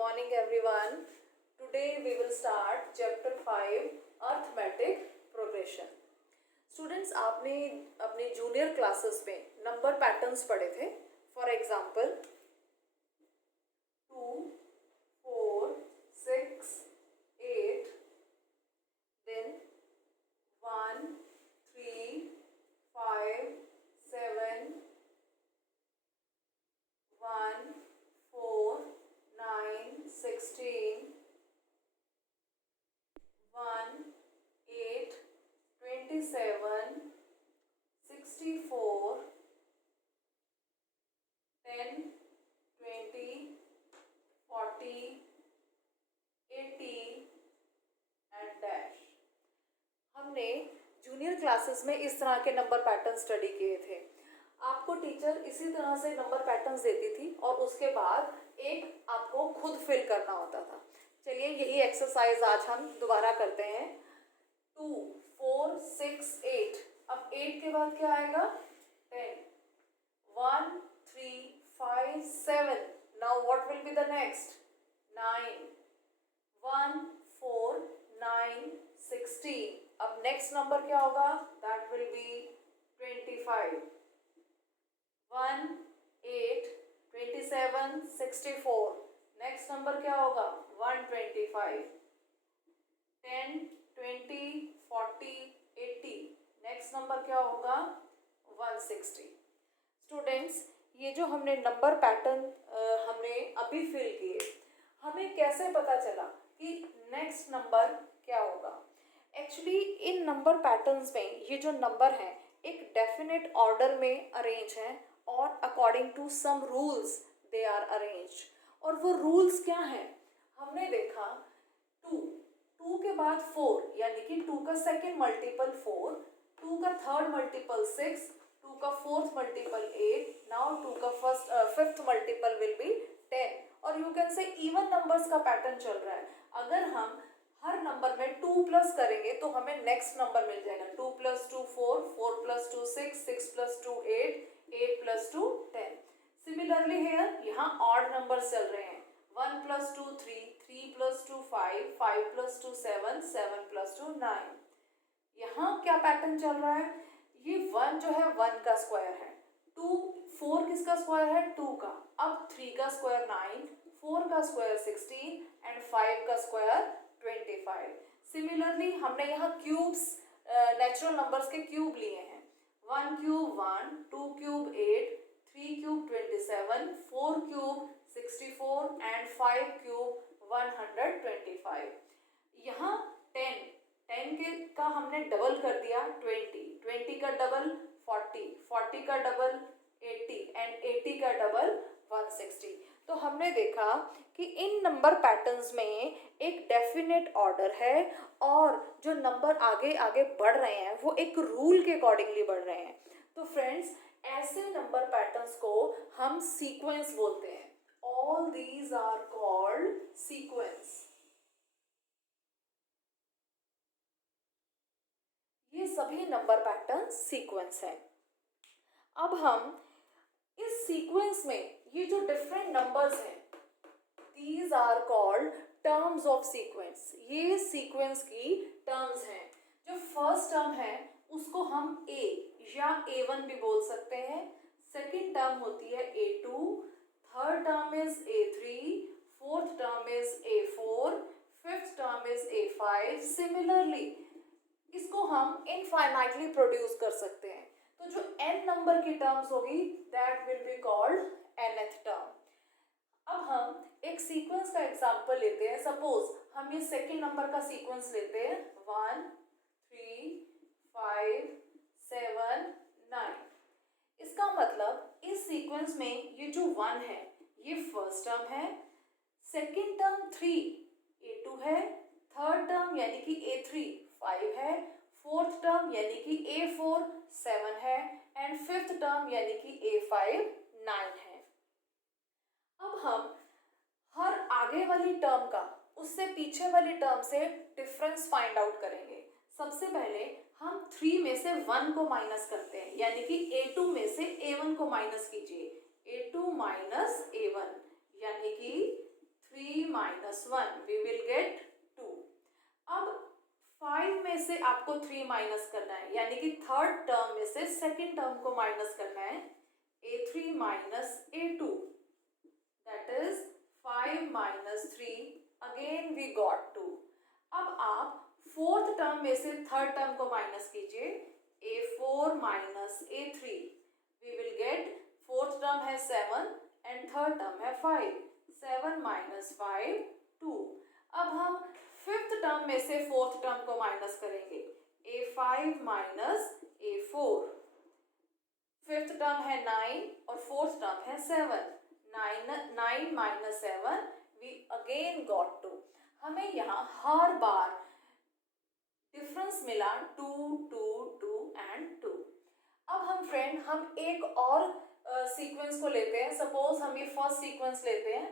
morning everyone. Today we will start chapter 5 arithmetic progression. Students, आपने अपने junior classes में number patterns पढ़े थे. For example 2, 4, 6, 8, then 1, 3, 5, 7, 1, 4, 9, 16, 1, 8, 27, 64, 10, 20, 40, 80 and dash. हमने junior classes में इस तरह के नंबर पैटर्न स्टडी किए थे. आपको टीचर इसी तरह से नंबर पैटर्न्स देती थी और उसके बाद एक आपको खुद फिल करना होता था. चलिए यही एक्सरसाइज आज हम दोबारा करते हैं. 2, 4, 6, 8. अब 8 के बाद क्या आएगा? 10. 1, 3, 5, 7. Now what will be the next? 9. 1, 4, 9, 16. अब नेक्स्ट नंबर क्या होगा? That will be 25. 1, 8, 27, 64. Next number क्या होगा? 125. 10, 20, 40, 80. नेक्स्ट नंबर क्या होगा? 160. स्टूडेंट्स, ये जो हमने नंबर पैटर्न हमने अभी फिल किए, हमें कैसे पता चला कि नेक्स्ट नंबर क्या होगा? एक्चुअली इन नंबर पैटर्न्स में ये जो नंबर हैं एक डेफिनेट ऑर्डर में अरेंज हैं और according to some rules they are arranged. और वो रूल्स क्या हैं? हमने देखा 2 के बाद 4 यानी कि 2 का सेकेंड मल्टीपल 4, 2 का थर्ड मल्टीपल 6, 2 का फोर्थ मल्टीपल 8. नाउ 2 का फिफ्थ मल्टीपल विल बी 10. और you can say even numbers का पैटर्न चल रहा है. अगर हम हर नंबर में 2 प्लस करेंगे तो हमें नेक्स्ट नंबर मिल जाएगा. 2 + 2 4, 4 + 2 6, 6 + 2 8, 8 + 2 10. सिमिलरली हेयर यहाँ ऑड नंबर्स चल रहे हैं. 1 + 2 3, 3 + 2 5, 5 + 2 7, 7 + 2 9. यहाँ क्या पैटर्न चल रहा है? ये 1 जो है 1 का स्क्वायर है. 4 किसका स्क्वायर है? 2 का. अब 3 का स्क्वायर 9, 4 का स्क्वायर 16 एंड 5 का स्क्वायर 25. सिमिलरली हमने यहाँ क्यूब्स नेचुरल नंबर्स के क्यूब लिए हैं. 1 cube 1, 2 cube 8, 3 cube 27, 4 cube 64 and 5 cube 125. यहाँ 10 के का हमने डबल कर दिया 20, 20 का डबल 40, 40 का डबल 80 एंड 80 का डबल 160. तो हमने देखा कि इन नंबर पैटर्न्स में एक डेफिनेट ऑर्डर है और जो नंबर आगे आगे बढ़ रहे हैं वो एक रूल के अकॉर्डिंगली बढ़ रहे हैं. तो फ्रेंड्स, ऐसे नंबर पैटर्न्स को हम सीक्वेंस बोलते हैं. All these are called sequence. ये सभी नंबर पैटर्न सीक्वेंस हैं. अब हम इस सीक्वेंस में ये जो डिफरेंट नंबर्स हैं, these are called terms of sequence. ये सीक्वेंस की टर्म्स हैं. जो फर्स्ट टर्म है उसको हम ए या A1 भी बोल सकते हैं. सेकेंड टर्म होती है A2, third term is A3, fourth term is A4, fifth term is A5. Similarly इसको हम इनफाइनाइटली प्रोड्यूस कर सकते हैं. तो जो n नंबर की टर्म्स होगी that will be called nth term. अब हम एक सीक्वेंस का एग्जांपल लेते हैं. सपोज हम ये सेकेंड नंबर का सीक्वेंस लेते हैं. 1, 3, 5, 7, 9. इसका मतलब इस सीक्वेंस में ये जो 1 है ये फर्स्ट टर्म है. सेकेंड टर्म 3 A2 है. थर्ड टर्म यानी कि A3 5 है. फोर्थ टर्म यानी कि A4 7 है एंड फिफ्थ टर्म यानी कि A5 9 है. अब हम हर आगे वाली टर्म का उससे पीछे वाली टर्म से डिफरेंस फाइंड आउट करेंगे. सबसे पहले हम 3 में से 1 को माइनस करते हैं, यानी कि A2 में से A1 को माइनस कीजिए. A2 माइनस A1 यानी कि 3 - माइनस 1 वी विल गेट 2। अब 5 में से आपको 3 माइनस करना है, यानी कि थर्ड टर्म में से सेकेंड टर्म को माइनस करना है। a3 minus a2 that is 5 minus 3, again we got 2। अब आप फोर्थ टर्म में से थर्ड टर्म को माइनस कीजिए, a4 minus a3 we will get, fourth term है 7 एंड थर्ड टर्म है 5, 7 माइनस 5 2। अब हम फिफ्थ टर्म में से फोर्थ टर्म को माइनस करेंगे, a5 minus a4, fifth term है 9 और फोर्थ टर्म है 7, 9 माइनस 7 वी अगेन गॉट 2। हमें यहाँ हर बार डिफरेंस मिला 2 2 2 एंड 2। अब हम एक और सीक्वेंस को लेते हैं। सपोज हम ये फर्स्ट सीक्वेंस लेते हैं,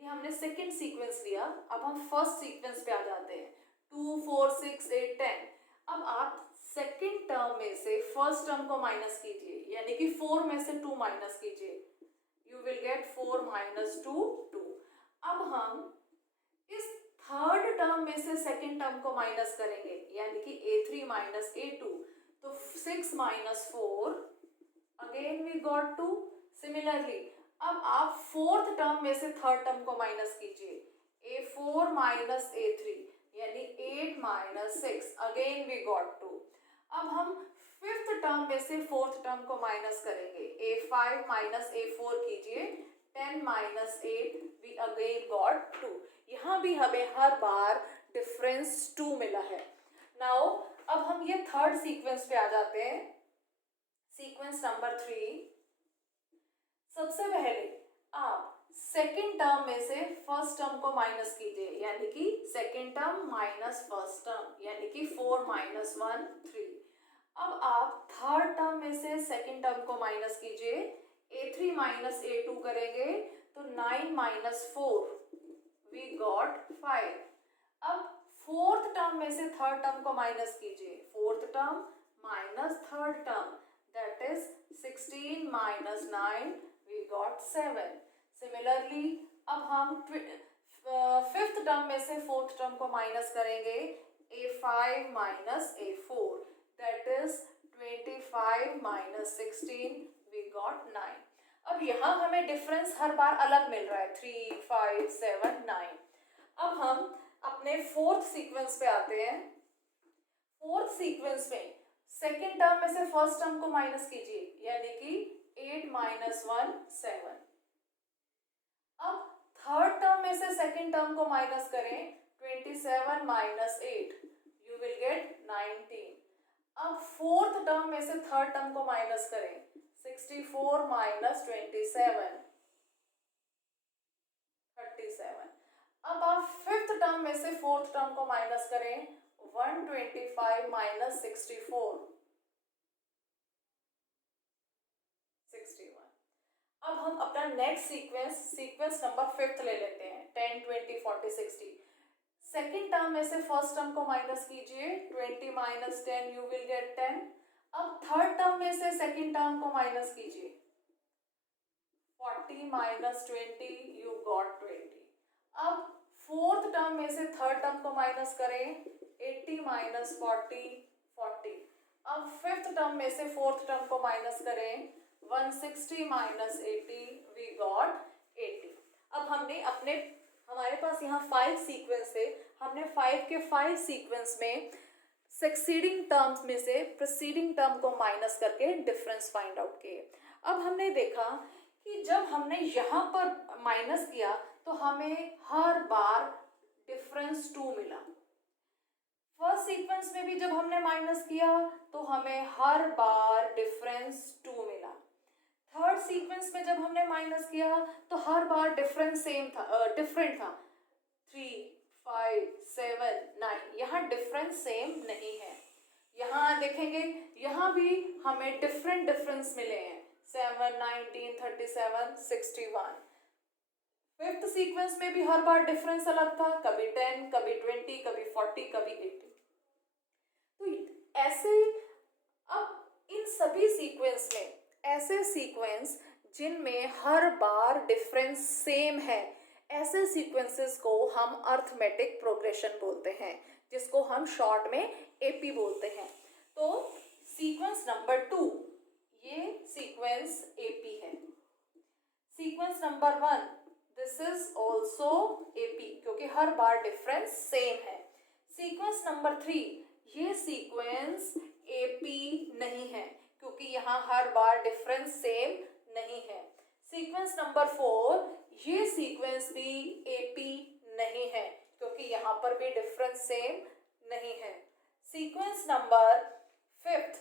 ये हमने सेकंड सीक्वेंस लिया। अब हम फर्स्ट सीक्वेंस पे आ जाते हैं, 2 4 6 8 10। अब आप सेकंड टर्म में से फर्स्ट टर्म को माइनस कीजिए, यानी कि 4 में से 2 माइनस कीजिए, यू विल गेट 4 माइनस 2 2। अब हम इस थर्ड टर्म में से सेकंड टर्म को माइनस करेंगे, यानी कि a3 माइनस a2, तो 6 minus 4, again we got 2। Similarly अब आप फोर्थ टर्म में से थर्ड टर्म को माइनस कीजिए, a4 माइनस a3 यानी 8 माइनस 6, अगेन वी गॉट 2। अब हम फिफ्थ टर्म में से फोर्थ टर्म को माइनस करेंगे, a5 माइनस a4 कीजिए, 10 माइनस 8 वी अगेन गॉट 2। यहाँ भी हमें हर बार डिफरेंस 2 मिला है। नाउ अब हम ये थर्ड सीक्वेंस पे आ जाते हैं, सीक्वेंस नंबर 3। सबसे पहले आप सेकेंड टर्म में से फर्स्ट टर्म को माइनस कीजिए, यानी कि second term minus first term, यानी कि 4 माइनस 1 3। अब आप थर्ड टर्म में से सेकेंड टर्म को माइनस कीजिए, a3 माइनस a2 करेंगे तो 9 माइनस 4 वी गॉट 5। अब फोर्थ टर्म में से थर्ड टर्म को माइनस कीजिए, fourth term minus third term that is 16 minus 9 we got 7। Similarly अब हम फिफ्थ टर्म में से फोर्थ टर्म को माइनस करेंगे, a5 minus a4 that is 25 minus 16 we got 9। अब यहाँ हमें डिफरेंस हर बार अलग मिल रहा है, 3 5 7 9। अब हम अपने फोर्थ सीक्वेंस पे आते हैं। फोर्थ सीक्वेंस में सेकेंड टर्म में से फर्स्ट टर्म को माइनस कीजिए, यानी कि 8 माइनस 1 7। अब थर्ड टर्म में से सेकेंड टर्म को माइनस करें, 27 माइनस 8 यू विल गेट 19। अब फोर्थ टर्म में से थर्ड टर्म को माइनस करें, 64 माइनस 27 37। अब आप फिफ्थ टर्म में से फोर्थ टर्म को माइनस करें, 125 माइनस 64 61। अब हम अपना नेक्स्ट सीक्वेंस नंबर फिफ्थ ले लेते हैं, 10 20 40 60। सेकेंड टर्म में से फर्स्ट टर्म को माइनस कीजिए, 20 माइनस 10 यू विल गेट 10। अब थर्ड टर्म में से सेकेंड टर्म को माइनस कीजिए, 40 माइनस 20 यू गॉट 20। अब फोर्थ टर्म में से थर्ड टर्म को माइनस करें, 80 माइनस 40 40। अब फिफ्थ टर्म में से फोर्थ टर्म को माइनस करें, 160 माइनस 80 वी गॉट 80। अब हमारे पास यहाँ 5 सीक्वेंस है, हमने 5 के 5 सीक्वेंस में सक्सीडिंग टर्म्स में से प्रीसीडिंग टर्म को माइनस करके डिफरेंस फाइंड आउट किए। अब हमने देखा कि जब हमने यहाँ पर माइनस किया तो हमें हर बार डिफरेंस 2 मिला। फर्स्ट सीक्वेंस में भी जब हमने माइनस किया तो हमें हर बार डिफरेंस 2 मिला। थर्ड सीक्वेंस में जब हमने माइनस किया तो हर बार डिफरेंस डिफरेंट था, 3 5 7 9। यहाँ डिफरेंस सेम नहीं है। यहाँ देखेंगे, यहाँ भी हमें डिफरेंस मिले हैं, 7 19 37 61। फिफ्थ सीक्वेंस में भी हर बार डिफरेंस अलग था, कभी 10 कभी 20 कभी 40 कभी 80। तो ऐसे अब इन सभी सीक्वेंस में ऐसे सीक्वेंस जिनमें हर बार डिफरेंस सेम है, ऐसे सीक्वेंसेस को हम अर्थमेटिक प्रोग्रेशन बोलते हैं, जिसको हम शॉर्ट में एपी बोलते हैं। तो सीक्वेंस नंबर 2 ये सीक्वेंस एपी है। Sequence number 1 this is also AP, क्योंकि हर बार डिफरेंस सेम है। सीक्वेंस नंबर 3 ये सीक्वेंस एपी नहीं है, क्योंकि यहाँ हर बार डिफरेंस सेम नहीं है। सीक्वेंस नंबर 4 ये सीक्वेंस भी एपी नहीं है, क्योंकि यहाँ पर भी डिफरेंस सेम नहीं है। सीक्वेंस नंबर 5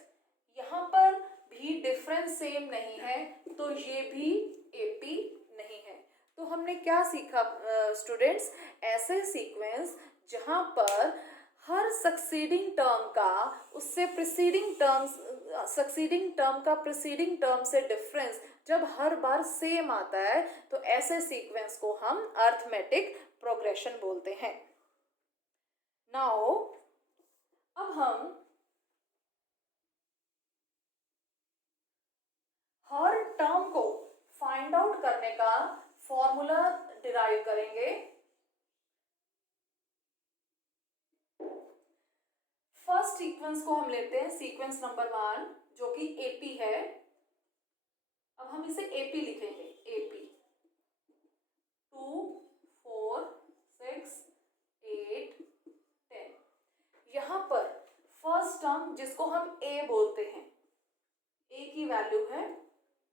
यहाँ पर भी डिफरेंस सेम नहीं है, तो ये भी एपी नहीं है। तो हमने क्या सीखा स्टूडेंट्स? ऐसे सीक्वेंस जहाँ पर हर सक्सीडिंग टर्म का उससे प्रीसीडिंग टर्म से डिफरेंस जब हर बार सेम आता है, तो ऐसे सीक्वेंस को हम अर्थमेटिक प्रोग्रेशन बोलते हैं। नाउ अब हम हर टर्म को फाइंड आउट करने का फॉर्मूला डिराइव करेंगे। फर्स्ट सीक्वेंस को हम लेते हैं सीक्वेंस नंबर 1 जो कि एपी है। अब हम इसे एपी लिखेंगे। एपी 2 4 6 8 10। यहाँ पर फर्स्ट टर्म जिसको हम ए बोलते हैं, ए की वैल्यू है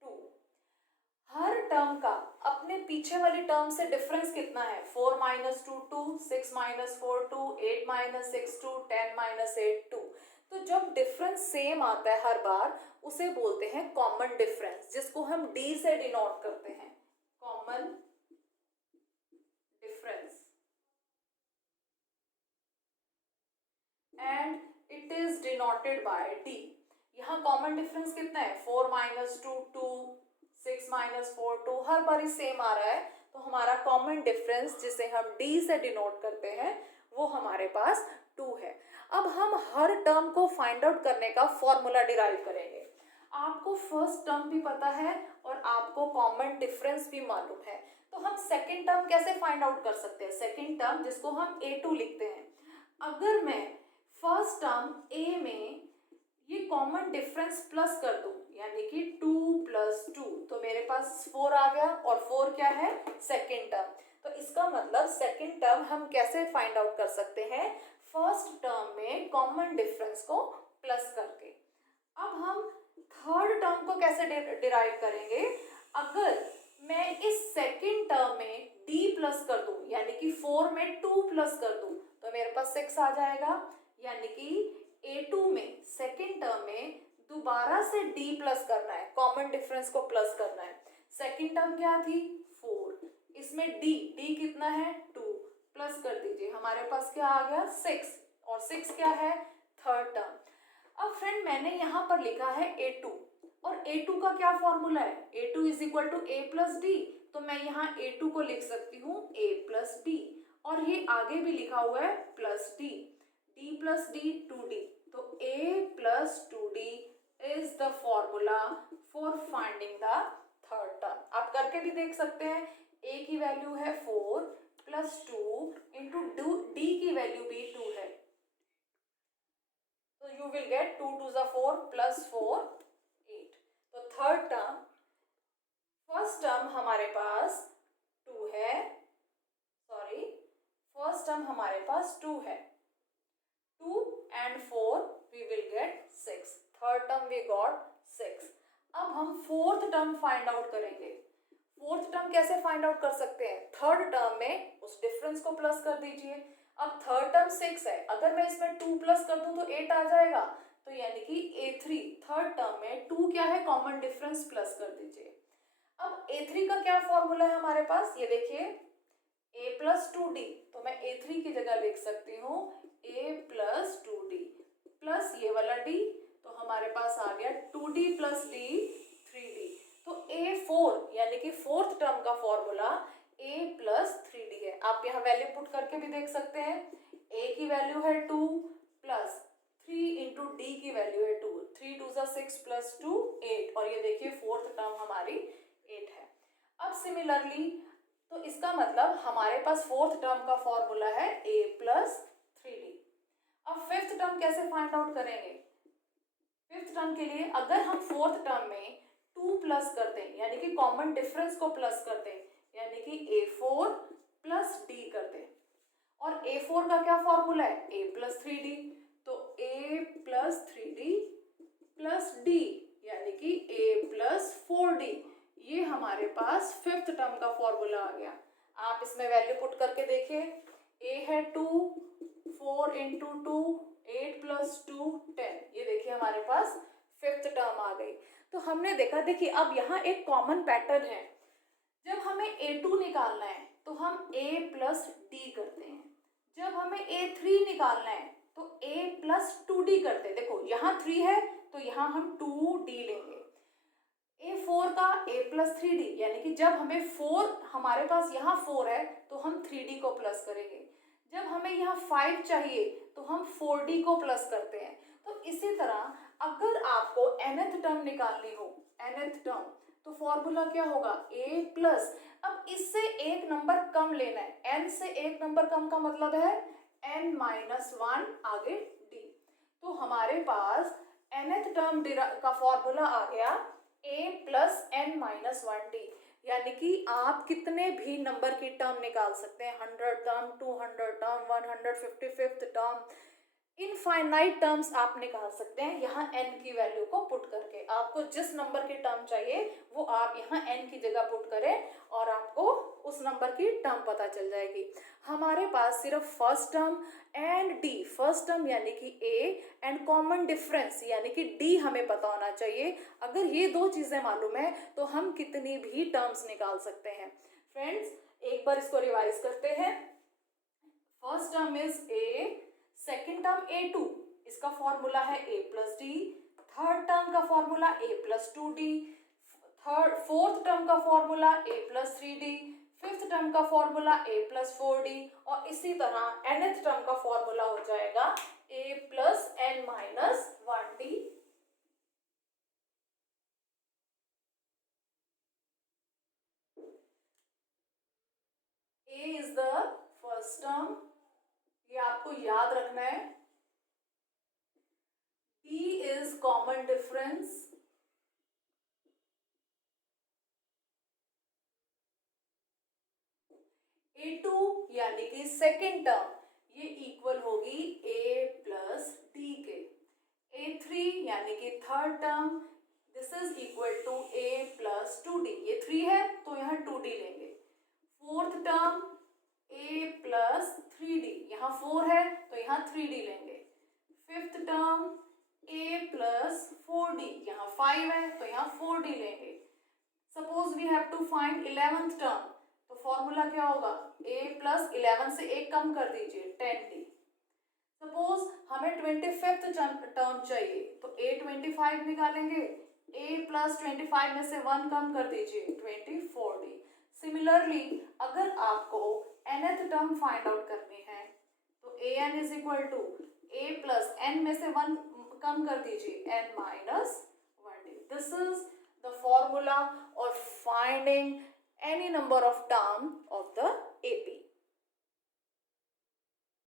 2। हर टर्म का अपने पीछे वाली टर्म से डिफरेंस कितना है? 4 - 2 2, 6 - 4 2, 8 - 6 2, 10 - 8 2। तो जब डिफरेंस सेम आता है हर बार, उसे बोलते हैं कॉमन डिफरेंस, जिसको हम डी से डिनोट करते हैं, common difference. And it is denoted by D. यहाँ कॉमन डिफरेंस कितना है? 4 - 2 2, 6 - 4 2, हर बार सेम आ रहा है, तो हमारा कॉमन डिफरेंस जिसे हम डी से डिनोट करते हैं वो हमारे पास 2 है। अब हम हर टर्म को फाइंड आउट करने का फॉर्मूला डिराइव करेंगे। आपको फर्स्ट टर्म भी पता है और आपको कॉमन डिफरेंस भी मालूम है, तो हम सेकेंड टर्म कैसे फाइंड आउट कर सकते हैं? सेकेंड टर्म जिसको हम A2 लिखते हैं, अगर मैं फर्स्ट टर्म A में ये कॉमन डिफरेंस प्लस कर दूं, यानी कि 2 + 2, तो मेरे पास 4 आ गया, और 4 क्या है? Second term. तो इसका मतलब सेकेंड टर्म हम कैसे फाइंड आउट कर सकते हैं? फर्स्ट टर्म में कॉमन डिफरेंस को प्लस करके। अब हम थर्ड टर्म को कैसे डिराइव करेंगे? अगर मैं इस सेकेंड टर्म में d प्लस कर दूं, यानी कि 4 में 2 प्लस कर दूं, तो मेरे पास 6 आ जाएगा। यानी कि A2 में सेकेंड टर्म में दोबारा से d प्लस करना है, कॉमन डिफरेंस को प्लस करना है। सेकेंड टर्म क्या थी? 4। इसमें d कितना है? 2 प्लस कर दीजिए, हमारे पास क्या आ गया? 6। और 6 क्या है? Third term. अब फ्रेंड मैंने यहाँ पर लिखा है A2, और A2 का क्या फॉर्मूला है? A2 = A + D। तो मैं यहाँ A2 को लिख सकती हूँ A + D, और ये आगे भी लिखा हुआ है +D, D + D 2D। तो A + 2D is the formula for finding the third term। आप करके भी देख सकते हैं। A की वैल्यू है 4 + 2 × D की वैल्यू भी 2 है, तो you will get 2 × 2 = 4 + 4 8। तो थर्ड टर्म, फर्स्ट टर्म हमारे पास 2 है, सॉरी फर्स्ट टर्म हमारे पास 2 है, 2 and 4 we will get 6, third term we got 6। अब हम फोर्थ टर्म फाइंड आउट करेंगे। फोर्थ टर्म कैसे फाइंड आउट कर सकते हैं? थर्ड टर्म में उस डिफरेंस को प्लस कर दीजिए। अब थर्ड टर्म 6 है, अगर मैं इसमें 2 प्लस कर दूं तो 8 आ जाएगा, तो यानी कि A3 थर्ड टर्म में 2 क्या है? कॉमन डिफरेंस प्लस कर दीजिए। अब A3 का क्या फॉर्मूला है हमारे पास? ये देखिए A + 2D, तो मैं A3 की जगह लिख सकती हूँ A + 2D प्लस ये वाला D, तो हमारे पास आ गया 2D + D 3D। तो A4 यानी कि फोर्थ टर्म का फॉर्मूला A + 3D है। आप यहाँ वैल्यू पुट करके भी देख सकते हैं। A की वैल्यू है 2 प्लस 3 × D की वैल्यू है 2, 3 × 2 = 6 + 2 8, और ये देखिए फोर्थ टर्म हमारी 8 है। अब सिमिलरली तो इसका मतलब हमारे पास फोर्थ टर्म का फॉर्मूला है a प्लस 3d। अब फिफ्थ टर्म कैसे फाइंड आउट करेंगे? फिफ्थ टर्म के लिए अगर हम फोर्थ टर्म में 2 प्लस कर दें, यानी कि कॉमन डिफरेंस को प्लस कर दें, यानी कि a4 प्लस d कर दें, और a4 का क्या फॉर्मूला है? a प्लस 3d, तो a plus 3d plus d यानी कि a प्लस 4d, ये हमारे पास फिफ्थ टर्म का फॉर्मूला आ गया। आप इसमें वैल्यू पुट करके देखिए, a है 2, 4 इंटू 2, 8 प्लस 2 10, ये देखिए हमारे पास फिफ्थ टर्म आ गई। तो हमने देखा, देखिए अब यहाँ एक कॉमन पैटर्न है, जब हमें a2 निकालना है तो हम a प्लस d करते हैं, जब हमें a3 निकालना है तो a प्लस 2d करते हैं। देखो यहाँ 3 है तो यहाँ हम 2d लेंगे। a4 का a प्लस 3d, यानी कि जब हमें 4, हमारे पास यहाँ 4 है तो हम 3d को प्लस करेंगे, जब हमें यहाँ 5 चाहिए तो हम 4d को प्लस करते हैं। तो इसी तरह अगर आपको nth टर्म निकालनी हो, nth टर्म, तो फॉर्मूला क्या होगा? a प्लस, अब इससे एक नंबर कम लेना है, n से एक नंबर कम का मतलब है n माइनस 1 आगे d। तो हमारे पास nth टर्म का फॉर्मूला आ गया a plus n minus 1d, यानी कि आप कितने भी नंबर की टर्म निकाल सकते हैं, 100 term, 200 term, 155th term, infinite terms आप निकाल सकते हैं यहाँ n की वैल्यू को पुट करके। आपको जिस नंबर की टर्म चाहिए वो आप यहाँ n की जगह पुट करें और आपको उस नंबर की टर्म पता चल जाएगी। हमारे पास सिर्फ first term and d, first term यानी कि a एंड कॉमन डिफरेंस यानी कि d हमें पता होना चाहिए। अगर ये दो चीज़ें मालूम है तो हम कितनी भी टर्म्स निकाल सकते हैं। फ्रेंड्स, एक बार इसको रिवाइज करते हैं। First term is a, second term a2, इसका फॉर्मूला है a plus d, third term का formula a plus 2d, fourth term का formula a plus 3d, fifth term का फॉर्मूला a प्लस 4d, और इसी तरह nth टर्म का formula हो जाएगा a plus n minus 1d। a is the first term, ये आपको याद रखना है। d is common difference, a2 यानी कि सेकेंड टर्म, ये इक्वल होगी a प्लस d के। a3 यानी कि third term, this is equal to a plus 2d, ये 3 है तो यहाँ 2d लेंगे। Fourth term a plus 3d, यहाँ 4 है तो यहाँ 3d लेंगे। Fifth term a plus 4d, यहाँ 5 है तो यहाँ 4d लेंगे। Suppose we have to find 11th term, तो फॉर्मूला क्या होगा? a प्लस 11 से एक कम कर दीजिए 10d। सपोज हमें 25th टर्म चाहिए तो a 25 निकालेंगे, a प्लस 25 में से 1 कम कर दीजिए 24d। सिमिलरली अगर आपको nth टर्म फाइंड आउट करनी है तो an is equal to a plus n में से 1 कम कर दीजिए n minus 1d। This is the formula of finding any number of term of the AP.